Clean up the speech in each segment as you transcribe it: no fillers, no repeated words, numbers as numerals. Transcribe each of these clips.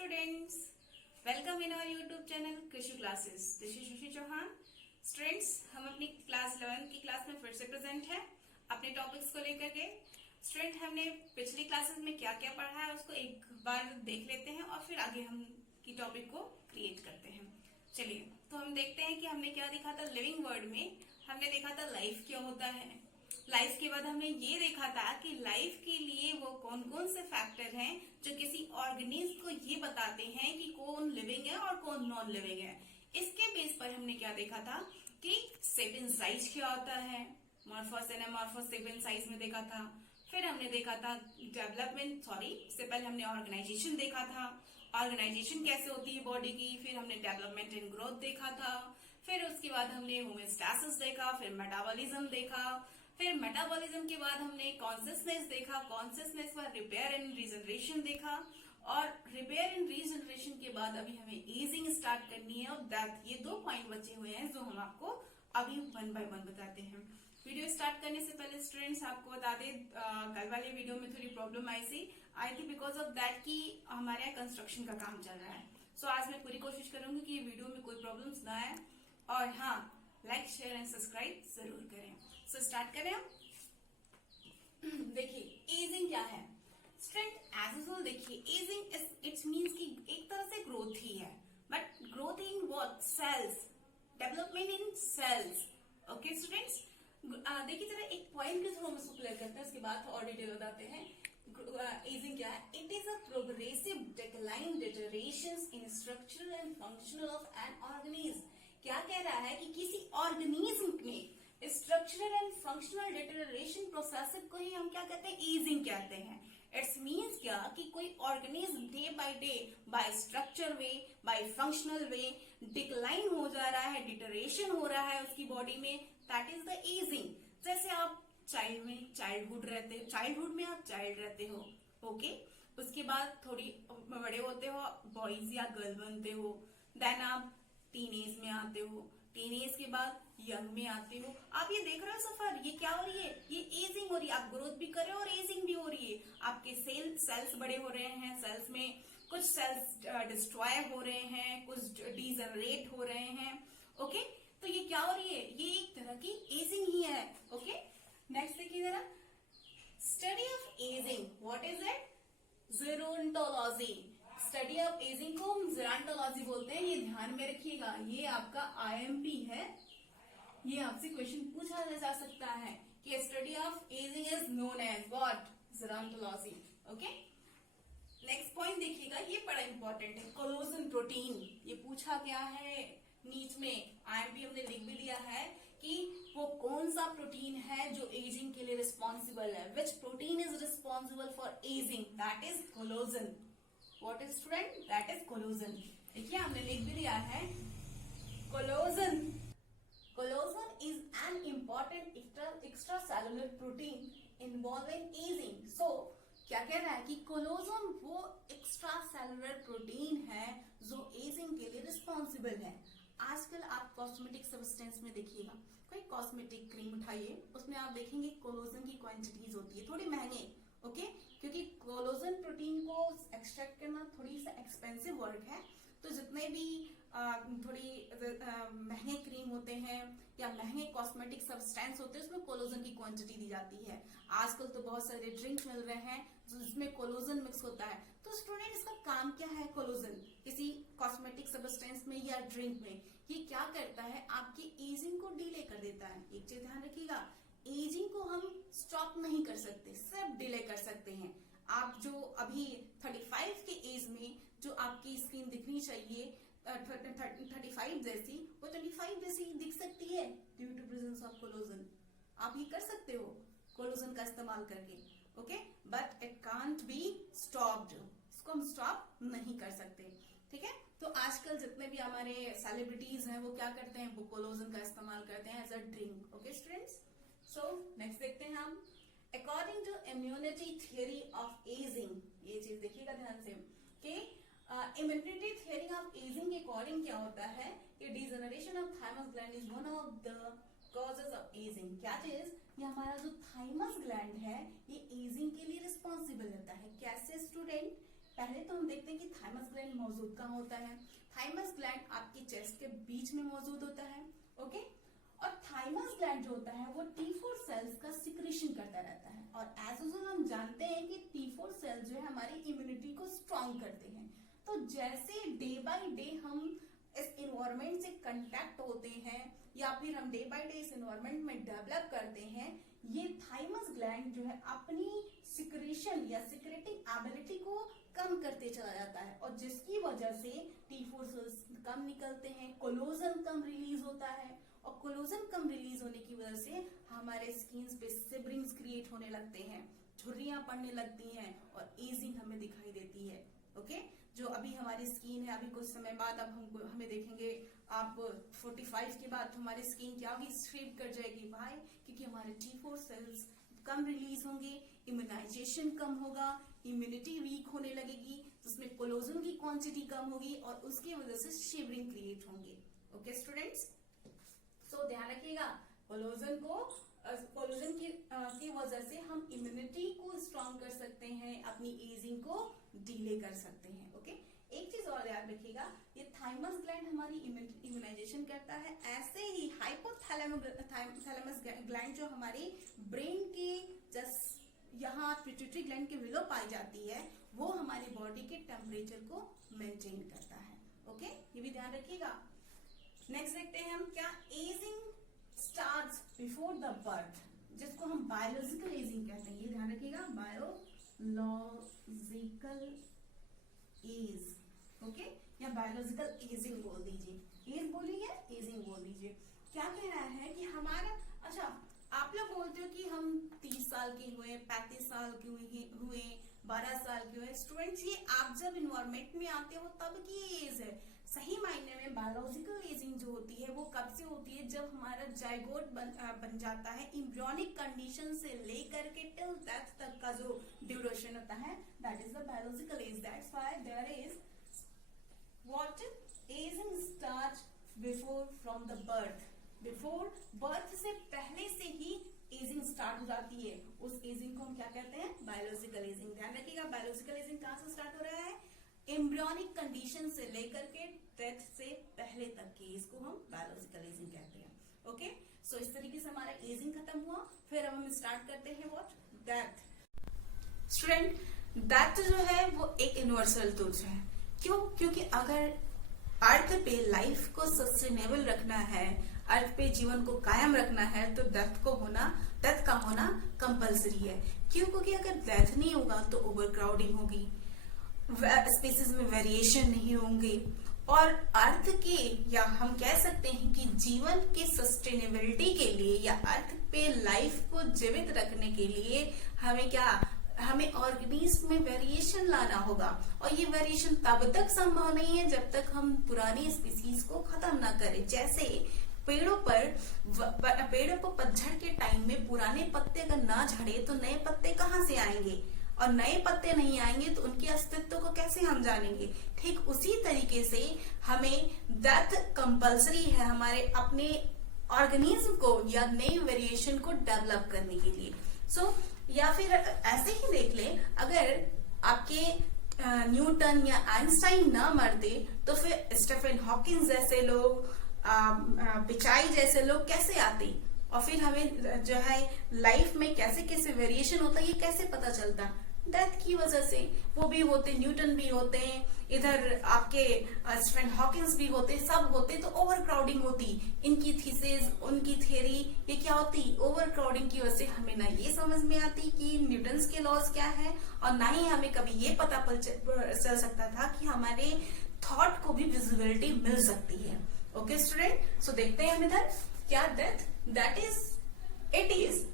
students, welcome in our YouTube channel Krishi classes. This is Sushi Chauhan. Students, हम अपनी class 11 की class में फिर से प्रेजेंट है अपने टॉपिक्स को लेकर के। स्टूडेंट, हमने पिछली क्लासेस में क्या क्या पढ़ा है उसको एक बार देख लेते हैं और फिर आगे हम की टॉपिक को क्रिएट करते हैं। चलिए, तो हम देखते हैं कि हमने क्या देखा था। लिविंग वर्ड में हमने देखा था लाइफ क्या होता है। लाइफ के बाद हमने ये देखा था कि लाइफ के लिए वो कौन कौन से फैक्टर हैं जो किसी ऑर्गेनिज्म को ये बताते हैं कि कौन लिविंग है और कौन नॉन लिविंग है। इसके बेस पर हमने क्या देखा था कि सेपियन साइज क्या होता है, मॉर्फोस एनामॉर्फोस सेपियन साइज में देखा था। फिर हमने देखा था डेवलपमेंट, इससे पहले हमने ऑर्गेनाइजेशन देखा था, ऑर्गेनाइजेशन कैसे होती है बॉडी की। फिर हमने डेवलपमेंट एंड ग्रोथ देखा था। फिर उसके बाद हमने होमियोस्टैसिस देखा, फिर मेटाबॉलिज्म देखा। फिर मेटाबॉलिज्म के बाद हमने कॉन्सियसनेस देखा, कॉन्सियसनेस पर रिपेयर एंड रीजनरेशन देखा, और रिपेयर एंड रीजनरेशन के बाद अभी हमें एजिंग स्टार्ट करनी है और डेथ। ये 2 पॉइंट बचे हुए हैं जो हम आपको अभी 1 बाय 1 बताते हैं। वीडियो स्टार्ट करने से पहले स्टूडेंट्स आपको बता दें, कल वाले वीडियो में थोड़ी प्रॉब्लम आई थी बिकॉज ऑफ दैट कि हमारे यहाँ कंस्ट्रक्शन का काम चल रहा है। सो आज मैं पूरी कोशिश करूंगी कि ये वीडियो में कोई प्रॉब्लम्स ना आए, और हाँ, लाइक शेयर एंड सब्सक्राइब जरूर करें। सो स्टार्ट करें हम। देखिए, एजिंग क्या है स्टूडेंट। एज यूजुअल देखिए, एजिंग इट्स मीन्स कि एक तरह से ग्रोथ ही है, but growth in what? Cells, development in cells. Okay students, देखिए जरा एक पॉइंट के थ्रू हम इसको क्लियर करते हैं, उसके बाद और डिटेल बताते हैं। एजिंग क्या है? It is a progressive decline, deterioration in structural and functional of an organism. क्या कह रहा है कि किसी ऑर्गेनिज्म में structural and functional deterioration process को ही हम क्या कहते हैं? एजिंग कहते हैं। इट्स मीन्स क्या कि कोई organism day by day, by structure way, by functional way decline हो जा रहा है, डिटरेशन हो रहा है उसकी बॉडी में, दैट इज द एजिंग। जैसे आप चाइल्डहुड में आप चाइल्ड रहते हो, ओके, उसके बाद थोड़ी बड़े होते हो, बॉयज या गर्ल बनते हो, देन आप टीनेज में आते हो, टीनेज के बाद यंग में आते हो। आप ये देख रहे हो सफर, ये क्या हो रही है? ये एजिंग हो रही है। आप ग्रोथ भी कर रहे हो और एजिंग भी हो रही है। आपके सेल्स बड़े हो रहे हैं, सेल्स में कुछ सेल्स डिस्ट्रॉय हो रहे हैं, कुछ डीजनरेट हो रहे हैं। ओके, तो ये क्या हो रही है? ये एक तरह की एजिंग ही है। ओके, नेक्स्ट देखिए जरा, study of ageing, what is it? Gerontology. Study of ageing को हम जेरोंटोलॉजी बोलते हैं, ये ध्यान में रखिएगा। ये आपका आईएमपी है, ये आपसे क्वेश्चन पूछा जा सकता है कि study of ageing is known as what? Gerontology. Okay, next point देखिएगा, ये बड़ा इंपॉर्टेंट है, कोलोजन प्रोटीन। ये पूछा गया है नीच में, आईएमपी हमने लिख भी लिया है कि वो कौन सा प्रोटीन है जो एजिंग के लिए रिस्पॉन्सिबल है। Which protein is responsible for ageing? That is collagen. What is student? That is collagen. देखिए हमने लिख भी लिया है, collagen. Collagen is an important extracellular protein involving ageing. So क्या कह रहा है कि कोलोजन वो एक्स्ट्रासेलुलर प्रोटीन है जो एजिंग के लिए रिस्पॉन्सिबल है। आजकल आप कॉस्मेटिक सब्सटेंस में देखिएगा, कोई कॉस्मेटिक क्रीम उठाइए, उसमें आप देखेंगे कोलोजन की क्वांटिटीज होती है, थोड़ी महंगे। ओके, क्योंकि कोलोजन प्रोटीन को एक्सट्रैक्ट करना थोड़ी सा एक्सपेंसिव वर्क है। तो जितने भी थोड़ी महंगे क्रीम होते हैं या महंगे कॉस्मेटिक सब्सटेंस होते हैं, उसमें कोलोजन की क्वांटिटी दी जाती है। आजकल तो बहुत सारे ड्रिंक मिल रहे हैं जिसमें कोलोजन मिक्स होता है। तो स्टूडेंट, इसका काम क्या है? कोलोजन किसी कॉस्मेटिक सब्सटेंस में या ड्रिंक में ये क्या करता है? आपकी एजिंग को डिले कर देता है। एक चीज ध्यान रखिएगा, एजिंग को हम स्टॉप नहीं कर सकते, सिर्फ डिले कर सकते हैं। आप जो अभी 35 के एज में जो आपकी स्किन दिखनी चाहिए 35 जैसी, वो 25 जैसी दिख सकती है due to presence of collagen. आप ये कर सकते हो कोलोजन का इस्तेमाल करके। Okay, but it can't be stopped, इसको हम स्टॉप नहीं कर सकते। ठीक है, तो आजकल जितने भी हमारे सेलिब्रिटीज हैं वो क्या करते हैं? वो कोलोजन का इस्तेमाल करते हैं as a drink. Okay students, so next देखते हैं हम, according to immunity theory of ageing. ये चीज देखिएगा ध्यान से कि इम्यूनिटी थियरी ऑफ एजिंग के अकॉर्डिंग क्या होता है कि degeneration of thymus gland is one of the causes of ageing. क्या चीज? ये हमारा जो थाइमस ग्लैंड है ये एजिंग के लिए रिस्पॉन्सिबल रहता है। कैसे स्टूडेंट? पहले तो हम देखते हैं कि थाइमस ग्लैंड मौजूद कहाँ होता है। थाइमस ग्लैंड आपकी चेस्ट के बीच में मौजूद होता है, ओके। और थाइमस ग्लैंड जो होता है वो T4 सेल्स का सिक्रीशन करता रहता है। और एज यूजुअल हम जानते हैं कि T4 सेल्स जो है हमारी इम्यूनिटी को स्ट्रॉन्ग करते हैं। तो जैसे डे बाय डे हम इस इन्वायरमेंट से कंटैक्ट होते हैं या फिर हम डे बाय डे इस इन्वायरमेंट में डेवलप करते हैं, ये थाइमस ग्लैंड जो है अपनी सिक्रेशन या सिक्रेटिंग एबिलिटी को कम करते चला जाता है, और जिसकी वजह से T4 सेल्स कम निकलते हैं, कोलोजन कम रिलीज होता है, और कोलोजन कम रिलीज होने की वजह से हमारे स्किन पे सिबरिंग्स क्रिएट होने लगते हैं, झुर्रियां पड़ने लगती हैं और एजिंग हमें दिखाई देती है, ओके। जो अभी हमारी स्किन है, अभी कुछ समय बाद अब हमें देखेंगे आप 45 के बाद हमारी स्किन क्या होगी, श्रिंक कर जाएगी। व्हाई? क्योंकि हमारे T4 सेल्स कम रिलीज होंगे, इम्यूनाइजेशन कम होगा, इम्यूनिटी वीक होने लगेगी, उसमें कोलोजन की क्वांटिटी कम होगी और उसकी वजह से शिवरिंग क्रिएट होंगे, ओके स्टूडेंट्स। सो ध्यान रखिएगा, कोलोजन की वजह से हम इम्यूनिटी को स्ट्रॉन्ग कर सकते हैं, अपनी एजिंग को डिले कर सकते हैं, ओके। एक चीज और याद रखिएगा, ये थाइमस ग्लैंड हमारी इम्यूनाइजेशन करता है, ऐसे ही हाइपोथैलेमस ग्लैंड जो हमारी ब्रेन के जस्ट यहाँ पिट्यूटरी ग्लैंड के बिलो पाई जाती है, वो हमारी बॉडी के टेम्परेचर को मेंटेन करता है, ओके। ये भी ध्यान रखिएगा। नेक्स्ट देखते हैं हम क्या ageing starts before the birth, जिसको हम बायोलॉजिकल एजिंग कहते हैं। ये ध्यान रखिएगा, बायोलॉजिकल एज, ओके, या बायोलॉजिकल एजिंग बोल दीजिए। एज बोलिए, एजिंग बोल दीजिए। क्या कह रहा है कि हमारा, अच्छा आप लोग बोलते हो कि हम 30 साल के हुए, 35 साल के हुए, 12 साल के हुए। स्टूडेंट्स, ये आप जब इन्वायरमेंट में आते हो तब की एज है। सही मायने में बायोलॉजिकल एजिंग जो होती है वो कब से होती है, जब हमारा जाइगोट बन जाता है, एम्ब्रियोनिक कंडीशन से लेकर के टिल डेथ तक का जो ड्यूरेशन होता है, that is the biological age. That's why there is what ageing start before from the birth. Before birth से पहले से ही एजिंग स्टार्ट हो जाती है, उस एजिंग को हम क्या कहते हैं, बायोलॉजिकल एजिंग। ध्यान रखिएगा, बायोलॉजिकल एजिंग कहां से स्टार्ट हो रहा है, एम्ब्रियोनिक कंडीशन से लेकर के डेथ से पहले तक की, इसको हम बायोलॉजिकल एजिंग कहते हैं, ओके। सो इस तरीके से हमारा एजिंग खत्म हुआ। फिर अब हम स्टार्ट करते हैं व्हाट, डेथ। स्टूडेंट, डेथ जो है वो एक यूनिवर्सल ट्रूथ है। क्यों? क्योंकि अगर अर्थ पे लाइफ को सस्टेनेबल रखना है, अर्थ पे जीवन को कायम रखना है, तो डेथ का होना कंपलसरी है। क्यों? क्योंकि अगर डेथ नहीं होगा तो ओवरक्राउडिंग होगी, स्पीसीज में वेरिएशन नहीं होंगे, और अर्थ के, या हम कह सकते हैं कि जीवन की सस्टेनेबिलिटी के लिए या अर्थ पे लाइफ को जीवित रखने के लिए हमें ऑर्गेनिज्म में वेरिएशन लाना होगा। और ये वेरिएशन तब तक संभव नहीं है जब तक हम पुरानी स्पीसीज को खत्म ना करें। जैसे पेड़ों पर पतझड़ के टाइम में पुराने पत्ते अगर ना झड़े तो नए पत्ते कहाँ से आएंगे, और नए पत्ते नहीं आएंगे तो उनके अस्तित्व को कैसे हम जानेंगे। ठीक उसी तरीके से हमें डेथ कंपलसरी है हमारे अपने ऑर्गेनिज्म को या नई वेरिएशन को डेवलप करने के लिए। सो या फिर ऐसे ही देख ले, अगर आपके न्यूटन या आइंस्टाइन ना मरते तो फिर स्टीफन हॉकिंस जैसे लोग, पिचाई जैसे लोग कैसे आते, और फिर हमें जो है लाइफ में कैसे कैसे वेरिएशन होता है ये कैसे पता चलता, डेथ की वजह से। वो भी होते, न्यूटन भी होते हैं, इधर आपके स्टीफन हॉकिंस भी होते, सब होते, तो ओवर क्राउडिंग होती। इनकी थीसिस, उनकी थ्योरी, ये क्या होती, ओवर क्राउडिंग की वजह से हमें ना ये समझ में आती कि न्यूटन्स के लॉज क्या है, और ना ही हमें कभी ये पता चल सकता था कि हमारे थॉट को भी विजिबिलिटी मिल सकती है, ओके स्टूडेंट। सो देखते हैं हम इधर क्या, death it is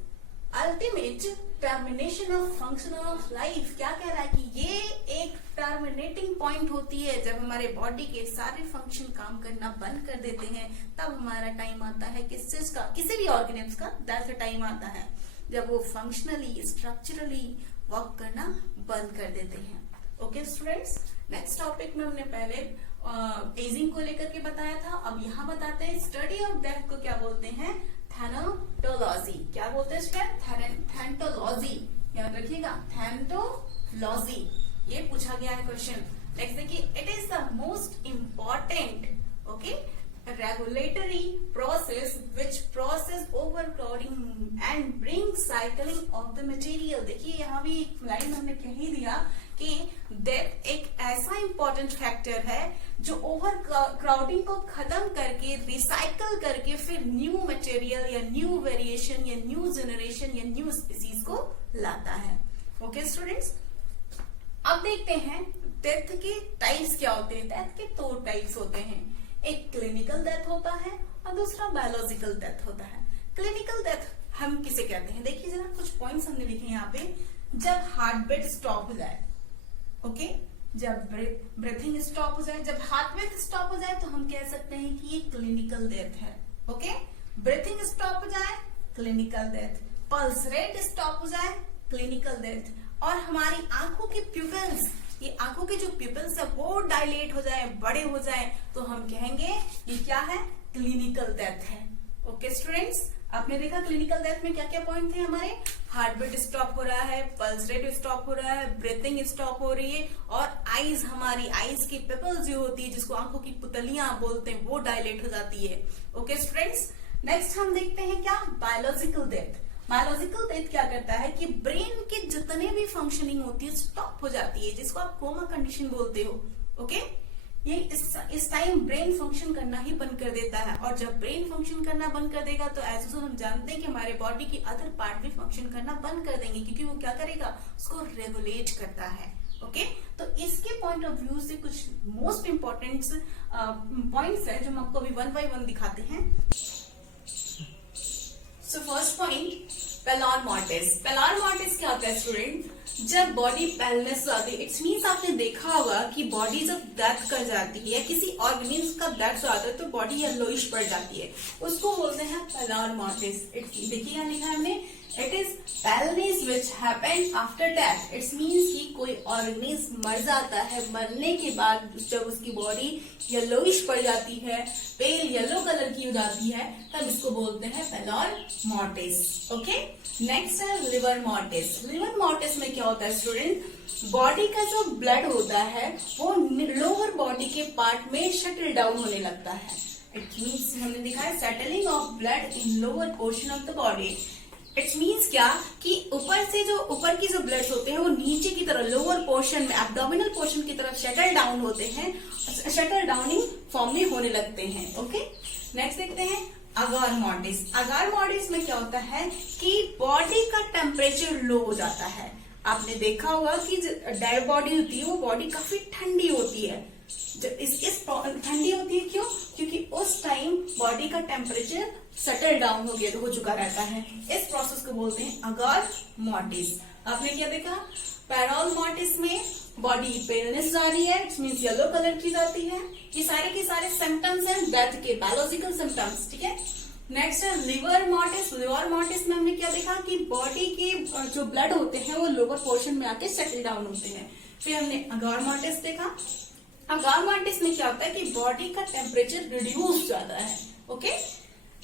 ultimate termination of function of life. क्या कह रहा है कि ये एक टर्मिनेटिंग पॉइंट होती है, जब हमारे बॉडी के सारे फंक्शन काम करना बंद कर देते हैं, तब हमारा टाइम आता है किस चीज का, किसी भी ऑर्गेनिज्म का डेथ टाइम आता है, जब वो फंक्शनली स्ट्रक्चरली वर्क करना बंद कर देते हैं, ओके स्टूडेंट्स। नेक्स्ट टॉपिक में हमने पहले एजिंग को लेकर के बताया था, अब यहाँ बताते हैं स्टडी ऑफ डेथ को क्या बोलते हैं, थैनोटोलॉजी। क्या बोलते हैं, थैनोटोलॉजी, याद रखिएगा, थैनोटोलॉजी। ये पूछा पूछा गया है क्वेश्चन। नेक्स्ट देखिए, it is the most important okay regulatory process which process overcrowding and bring cycling of the material। देखिए यहाँ भी एक लाइन हमने कह ही दिया कि डेथ एक ऐसा इंपॉर्टेंट फैक्टर है जो ओवर क्राउडिंग को खत्म करके रिसाइकल करके फिर न्यू मटेरियल या न्यू वेरिएशन या न्यू जनरेशन या न्यू स्पीसीज को लाता है। ओके स्टूडेंट्स, अब देखते हैं डेथ के टाइप्स क्या होते हैं। डेथ के दो टाइप्स होते हैं, एक क्लिनिकल डेथ होता है और दूसरा बायोलॉजिकल डेथ होता है। क्लिनिकल डेथ हम किसे कहते हैं, देखिए जरा कुछ पॉइंट्स हमने लिखे यहाँ पे। जब हार्ट बीट स्टॉप हो जाए, ओके, जब ब्रीथिंग स्टॉप हो जाए, जब हार्ट बीट स्टॉप हो जाए तो हम कह सकते हैं कि ये क्लिनिकल डेथ है। ओके, ब्रीथिंग स्टॉप हो जाए clinical death, pulse rate stop हो जाए क्लिनिकल डेथ, और हमारी आंखों की प्यूपिल्स, ये आंखों के जो प्यूपिल्स है वो डायलेट हो जाए, बड़े हो जाए, तो हम कहेंगे ये क्या है, क्लिनिकल डेथ है। ओके स्टूडेंट्स, आपने देखा क्लिनिकल डेथ में क्या क्या पॉइंट थे हमारे, हार्ट बीट स्टॉप हो रहा है, पल्स रेट स्टॉप हो रहा है, ब्रीथिंग स्टॉप हो रही है, और आईज, हमारी आईज की पिपल्स जो होती है जिसको आंखों की पुतलियां बोलते हैं वो डायलेट हो जाती है। ओके स्टूडेंट्स, नेक्स्ट हम देखते हैं क्या, बायोलॉजिकल डेथ। बायोलॉजिकल डेथ क्या करता है कि ब्रेन के जितने भी फंक्शनिंग होती है स्टॉप हो जाती है, जिसको आप कोमा कंडीशन बोलते हो। ओके, ये इस टाइम ब्रेन फंक्शन करना ही बंद कर देता है, और जब ब्रेन फंक्शन करना बंद कर देगा तो एज यूजुअल हम जानते हैं कि हमारे बॉडी की अदर पार्ट भी फंक्शन करना बंद कर देंगे, क्योंकि वो क्या करेगा, उसको रेगुलेट करता है। ओके, तो इसके पॉइंट ऑफ व्यू से कुछ मोस्ट इंपॉर्टेंट पॉइंट्स है जो हम आपको अभी वन बाय वन दिखाते हैं। So first point, pallor mortis. Pallor mortis क्या होता है स्टूडेंट, जब बॉडी पैलनेस जाती है, इट्स मीन्स आपने देखा होगा कि बॉडी जब डेथ कर जाती है या किसी ऑर्गेनिज्म का डेथ हो जाता है तो बॉडी येलोइश पड़ जाती है, उसको बोलते हैं पेलॉर मॉर्टिस। देखिए यहाँ लिखा है हमने, it is paleness which happened after death. Its means कि कोई ऑर्गेनिज्म मर जाता है, मरने के बाद जब उसकी बॉडी येलोइश पड़ जाती है, पेल येलो कलर की हो जाती है, तब इसको बोलते हैं पेलॉर मॉर्टिस। ओके, नेक्स्ट है लिवर मॉर्टिस। लिवर मॉर्टिस में क्या होता है स्टूडेंट, बॉडी का जो ब्लड होता है वो लोअर बॉडी के पार्ट में शटल डाउन होने लगता है। इट मीन्स हमने देखा है settling of blood in lower portion of the body. It's means क्या कि ऊपर की जो ब्लड्स होते हैं वो नीचे की तरफ लोअर पोर्शन में, एब्डोमिनल पोर्शन की तरफ शटल डाउन होते हैं, शटल डाउनिंग फॉर्म में होने लगते हैं। ओके, नेक्स्ट देखते हैं अगार मॉर्टिस। अगार मॉर्टिस में क्या होता है कि बॉडी का टेम्परेचर लो हो जाता है। आपने देखा होगा कि डेड बॉडी होती है वो बॉडी काफी ठंडी होती है। इस ठंडी होती है क्यों, क्योंकि उस टाइम बॉडी का टेम्परेचर सेटल डाउन हो चुका रहता है। इस प्रोसेस को बोलते हैं अगार मॉर्टिस। आपने क्या देखा, पेलॉर मॉर्टिस में बॉडी पेलनेस जा रही है, इट मीन्स येलो कलर की जाती है। ये सारे के सारे सिम्टम्स हैं डेथ के, बायोलॉजिकल सिम्टम्स। ठीक है, नेक्स्ट है लिवर मॉर्टिस। लिवर मॉर्टिस में हमने क्या देखा कि बॉडी के जो ब्लड होते हैं वो लोअर पोर्शन में आके सेटल डाउन होते हैं। फिर हमने अगार मॉर्टिस देखा। अगार मॉर्टिस में क्या होता है कि बॉडी का टेम्परेचर रिड्यूस ज्यादा है। ओके,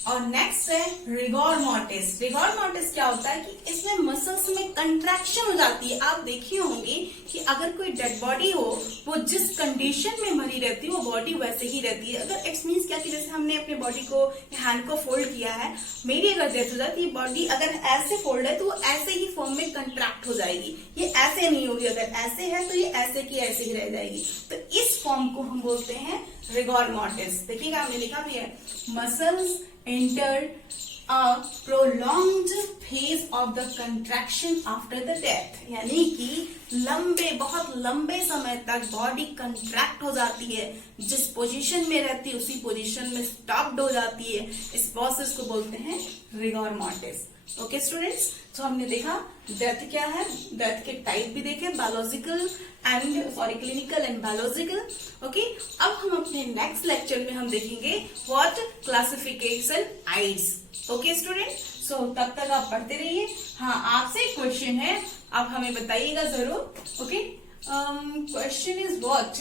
और नेक्स्ट है रिगोर मॉर्टिस। रिगोर मॉर्टिस क्या होता है कि इसमें मसल्स में कंट्रैक्शन हो जाती है। आप देखे होंगे कि अगर कोई डेड बॉडी हो वो जिस कंडीशन में मरी रहती है वो बॉडी वैसे ही रहती है। अगर इट्स मीन्स क्या कि जैसे हमने अपने बॉडी को, हैंड को फोल्ड किया है, मेरी अगर डेथ हो जाती है बॉडी अगर ऐसे फोल्ड है तो वो ऐसे ही फॉर्म में कंट्रैक्ट हो जाएगी, ये ऐसे नहीं होगी। अगर ऐसे है तो ये ऐसे की ऐसे ही रह जाएगी। तो इस फॉर्म को हम बोलते हैं रिगोर मॉर्टिस। देखिएगा हमने लिखा भी है, muscles enter a prolonged phase of the contraction after the death। यानी कि बहुत लंबे समय तक बॉडी कंट्रैक्ट हो जाती है, जिस पोजीशन में रहती है उसी पोजीशन में स्टॉप्ड हो जाती है। इस प्रोसेस को बोलते हैं रिगोर मॉर्टिस। ओके स्टूडेंट्स, तो हमने देखा डेथ क्या है, डेथ के टाइप भी देखे, biological and clinical and biological. Okay, अब हम अपने नेक्स्ट लेक्चर में हम देखेंगे what classification aids. Okay student, so तब तक आप पढ़ते रहिए। हाँ, आपसे एक क्वेश्चन है, आप हमें बताइएगा जरूर। Okay, question is what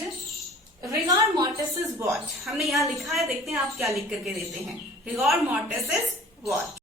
rigor mortis is what. हमने यहाँ लिखा है, देखते हैं आप क्या लिख करके देते हैं। रिगोर मॉर्टिस इज व्हाट।